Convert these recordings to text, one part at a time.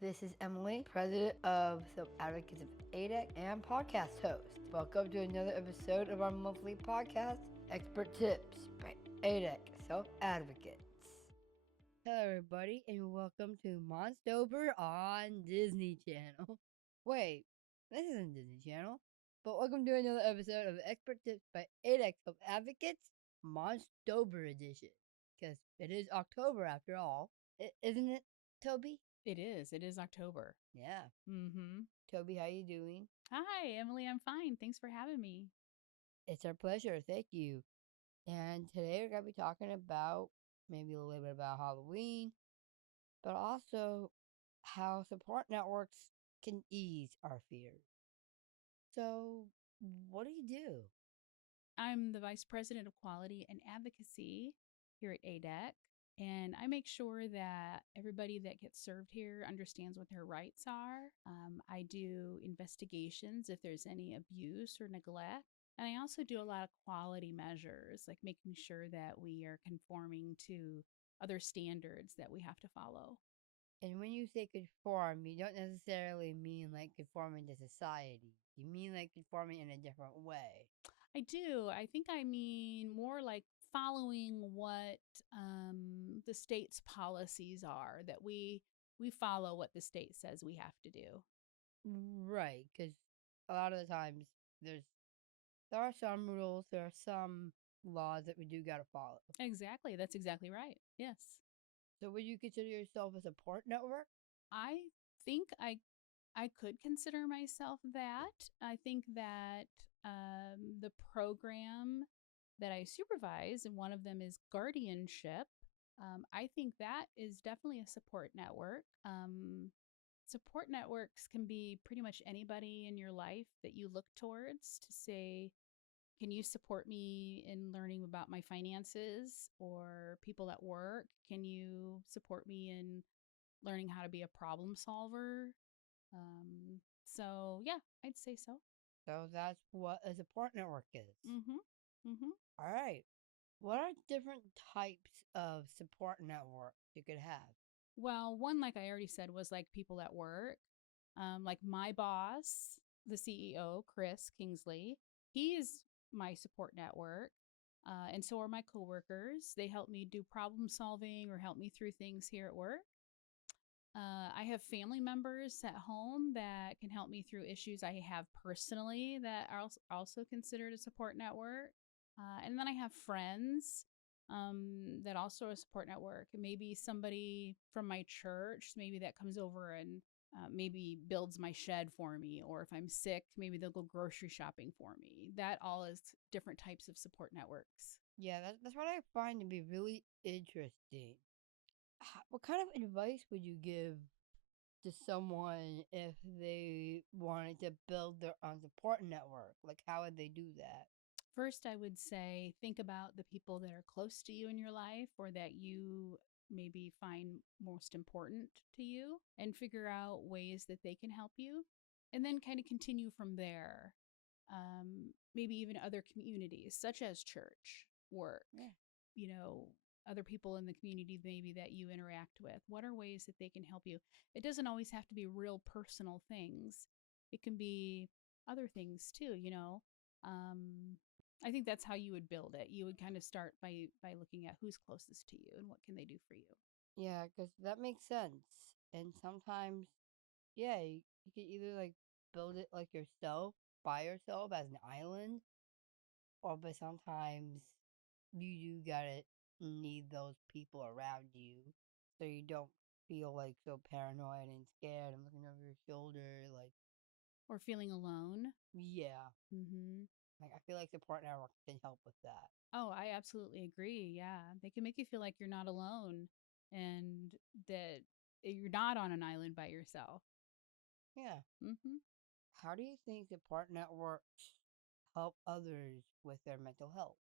This is Emily, president of Self Advocates of ADEC and podcast host. Welcome to another episode of our monthly podcast, Expert Tips by ADEC Self Advocates. Hello, everybody, and welcome to Monstober on Disney Channel. Wait, this isn't Disney Channel, but welcome to another episode of Expert Tips by ADEC Self Advocates, Monstober edition. Because it is October after all, isn't it, Toby? It is. It is October. Yeah. Mm-hmm. Toby, how you doing? Hi, Emily. I'm fine. Thanks for having me. It's our pleasure. Thank you. And today we're going to be talking about maybe a little bit about Halloween, but also how support networks can ease our fears. So, what do you do? I'm the Vice President of Quality and Advocacy here at ADEC, and I make sure that everybody that gets served here understands what their rights are. I do investigations if there's any abuse or neglect. And I also do a lot of quality measures, like making sure that we are conforming to other standards that we have to follow. And when you say conform, you don't necessarily mean like conforming to society. You mean like conforming in a different way. I do. I think I mean more like following what the state's policies are, that we follow what the state says we have to do. Right, because a lot of the times there's there are some rules, there are some laws that we do got to follow. Exactly. That's exactly right. Yes. So would you consider yourself a support network? I think I could consider myself that. I think that the program that I supervise, and one of them is guardianship. I think that is definitely a support network. Support networks can be pretty much anybody in your life that you look towards to say, can you support me in learning about my finances? Or people at work, can you support me in learning how to be a problem solver? Yeah, I'd say so. So that's what a support network is. Mm-hmm. Mm-hmm. All right. What are different types of support networks you could have? Well, one, like I already said, was like people at work. Like my boss, the CEO, Chris Kingsley, he is my support network. And so are my coworkers. They help me do problem solving or help me through things here at work. I have family members at home that can help me through issues I have personally that are also considered a support network. And then I have friends that also are a support network. Maybe somebody from my church, maybe that comes over and maybe builds my shed for me. Or if I'm sick, maybe they'll go grocery shopping for me. That all is different types of support networks. Yeah, that's what I find to be really interesting. What kind of advice would you give to someone if they wanted to build their own support network? Like, how would they do that? First, I would say think about the people that are close to you in your life or that you maybe find most important to you and figure out ways that they can help you. And then kind of continue from there. Maybe even other communities, such as church, work, Yeah. you know, other people in the community maybe that you interact with. What are ways that they can help you? It doesn't always have to be real personal things, it can be other things too, you know. Um, I think that's how you would build it. You would kind of start by looking at who's closest to you and what can they do for you. Yeah, because that makes sense. And sometimes, yeah, you could either like build it like yourself, by yourself as an island, or but sometimes you do gotta need those people around you so you don't feel like so paranoid and scared and looking over your shoulder. Like, Or feeling alone. yeah, Mm-hmm. like I feel like support networks can help with that. Oh, I absolutely agree. Yeah. They can make you feel like you're not alone and that you're not on an island by yourself. Yeah. Hmm. How do you think support networks help others with their mental health?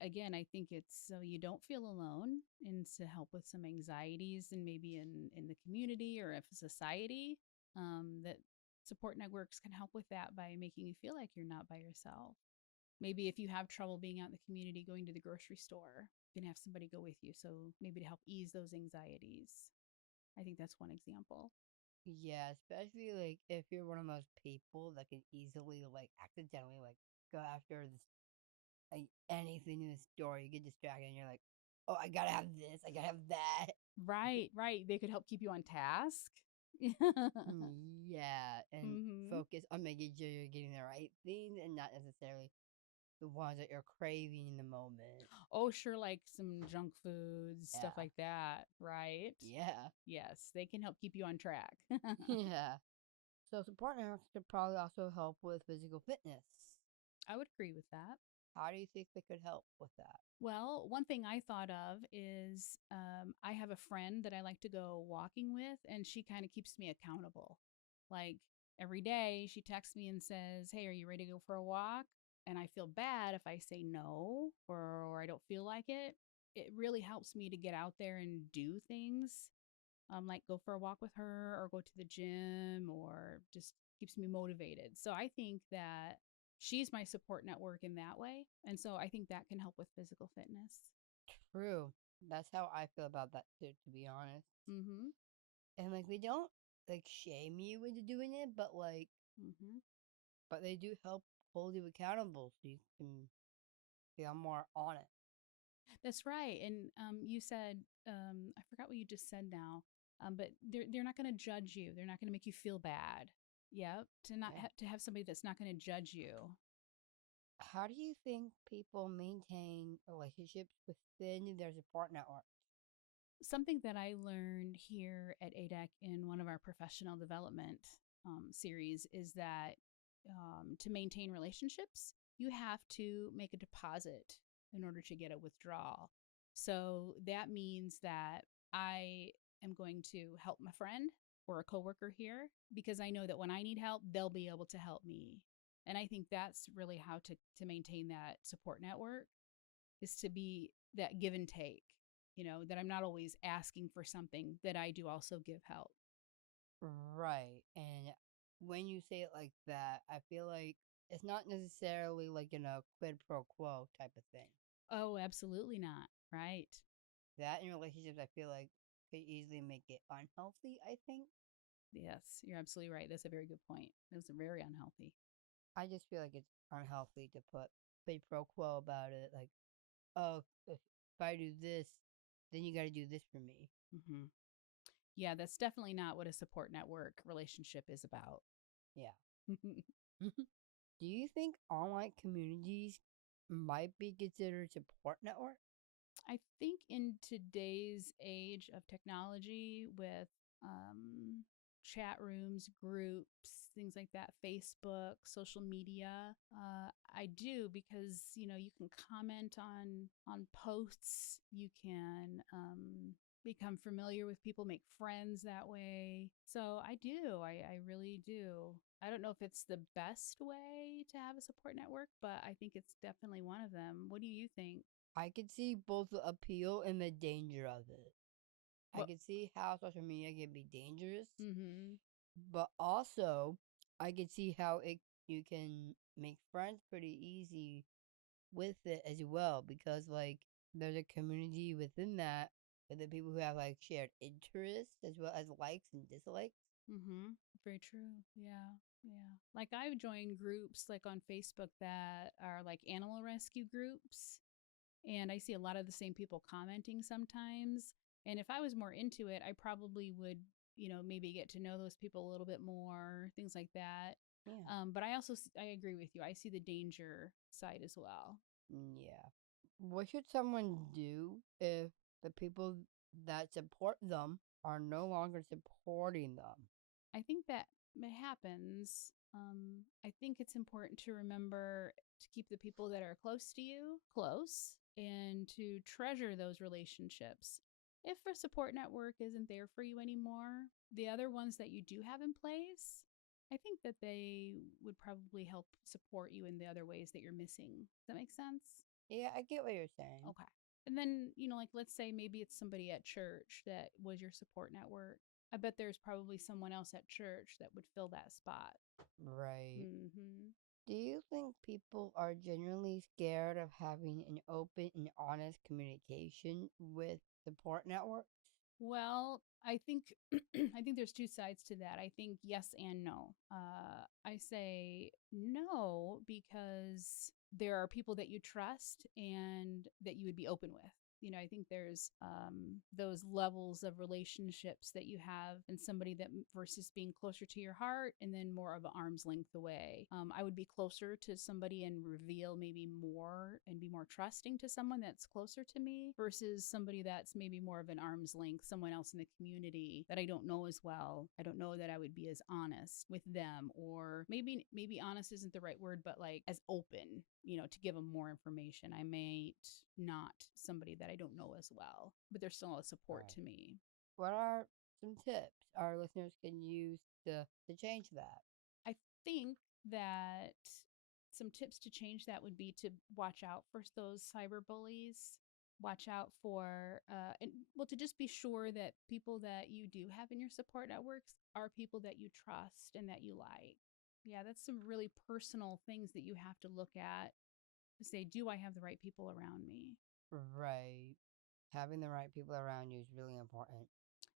Again, I think it's so you don't feel alone and to help with some anxieties and maybe in the community or if society, that support networks can help with that by making you feel like you're not by yourself. Maybe if you have trouble being out in the community, going to the grocery store, you can have somebody go with you. So maybe to help ease those anxieties. I think that's one example. Yeah, especially like if you're one of those people that can easily like accidentally like go after this like anything in the story, you get distracted and you're like, oh, I gotta have this, I gotta have that. Right, right. They could help keep you on task. Yeah, and hmm focus on making sure you're getting the right things and not necessarily the ones that you're craving in the moment. Oh, sure, like some junk foods, stuff Yeah, like that, right? yeah, Yes, they can help keep you on track. yeah. So support networks could probably also help with physical fitness. I would agree with that. How do you think they could help with that? Well, one thing I thought of is I have a friend that I like to go walking with, and she kind of keeps me accountable. Like every day, she texts me and says, "Hey, are you ready to go for a walk?" And I feel bad if I say no or I don't feel like it. It really helps me to get out there and do things, like go for a walk with her or go to the gym or just keeps me motivated. So I think that she's my support network in that way. And so I think that can help with physical fitness. True. That's how I feel about that too, to be honest. Mhm. And like they don't like shame you into doing it, Mhm. but they do help hold you accountable so you can feel more on it. That's right. And you said I forgot what you just said now. But they're not going to judge you. They're not going to make you feel bad. Yep. To not Yeah. to have somebody that's not going to judge you. How do you think people maintain relationships within their support network? Something that I learned here at ADEC in one of our professional development series is that to maintain relationships, you have to make a deposit in order to get a withdrawal. So that means that I am going to help my friend or a coworker here because I know that when I need help, they'll be able to help me. And I think that's really how to maintain that support network is to be that give and take, that I'm not always asking for something, that I do also give help. Right. And when you say it like that, I feel like it's not necessarily like in a quid pro quo type of thing. Oh, absolutely not. Right. That in relationships, I feel like could easily make it unhealthy, I think. Yes, you're absolutely right. That's a very good point. It was very unhealthy. I just feel like it's unhealthy to put quid pro quo about it. Like, oh, if I do this, then you got to do this for me. hmm Yeah, that's definitely not what a support network relationship is about. Yeah. Do you think online communities might be considered support network? I think in today's age of technology with chat rooms, groups, things like that, Facebook, social media, I do because you can comment on posts, you can become familiar with people, make friends that way. So I do, I really do. I don't know if it's the best way to have a support network, but I think it's definitely one of them. What do you think? I could see both the appeal and the danger of it. I What? could see how social media can be dangerous, Mm-hmm. but also I could see how it you can make friends pretty easy with it as well because like there's a community within that with the people who have like shared interests as well as likes and dislikes. Mm-hmm. Very true. Yeah. Yeah. Like I've joined groups like on Facebook that are like animal rescue groups. And I see a lot of the same people commenting sometimes. And if I was more into it, I probably would, maybe get to know those people a little bit more, things like that. Yeah. But I agree with you. I see the danger side as well. Yeah. What should someone do if the people that support them are no longer supporting them? I think that it happens. I think it's important to remember to keep the people that are close to you close and to treasure those relationships. If a support network isn't there for you anymore, the other ones that you do have in place, I think that they would probably help support you in the other ways that you're missing. Does that make sense? Yeah, I get what you're saying. Okay. And then, like let's say maybe it's somebody at church that was your support network. I bet there's probably someone else at church that would fill that spot. Right. Mhm. Do you think people are genuinely scared of having an open and honest communication with support networks? Well, I think I think there's two sides to that. I think yes and no. I say no because there are people that you trust and that you would be open with. I think there's those levels of relationships that you have and somebody that versus being closer to your heart and then more of an arm's length away. I would be closer to somebody and reveal maybe more and be more trusting to someone that's closer to me versus somebody that's maybe more of an arm's length, someone else in the community that I don't know as well. I don't know that I would be as honest with them, or maybe honest isn't the right word, but like as open, to give them more information. I might not somebody that I don't know as well, but they're still a support Right. to me. What are some tips our listeners can use to change that? I think that some tips to change that would be to watch out for those cyber bullies. Watch out for, and well, to just be sure that people that you do have in your support networks are people that you trust and that you like. Yeah, that's some really personal things that you have to look at to say, do I have the right people around me? Right. Having the right people around you is really important.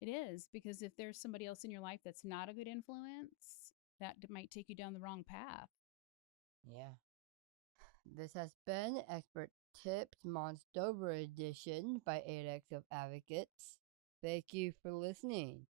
It is, because if there's somebody else in your life that's not a good influence, that might take you down the wrong path. Yeah. This has been Expert Tips Monstober Edition by ADEC Self Advocates. Thank you for listening.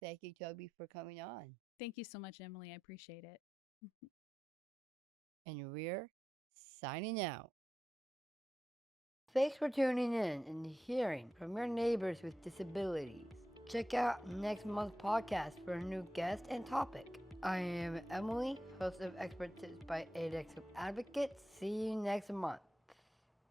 Thank you, Tobi, for coming on. Thank you so much, Emily. I appreciate it. And we're signing out. Thanks for tuning in and hearing from your neighbors with disabilities. Check out next month's podcast for a new guest and topic. I am Emily, host of Expert Tips by ADEC Self Advocates. See you next month.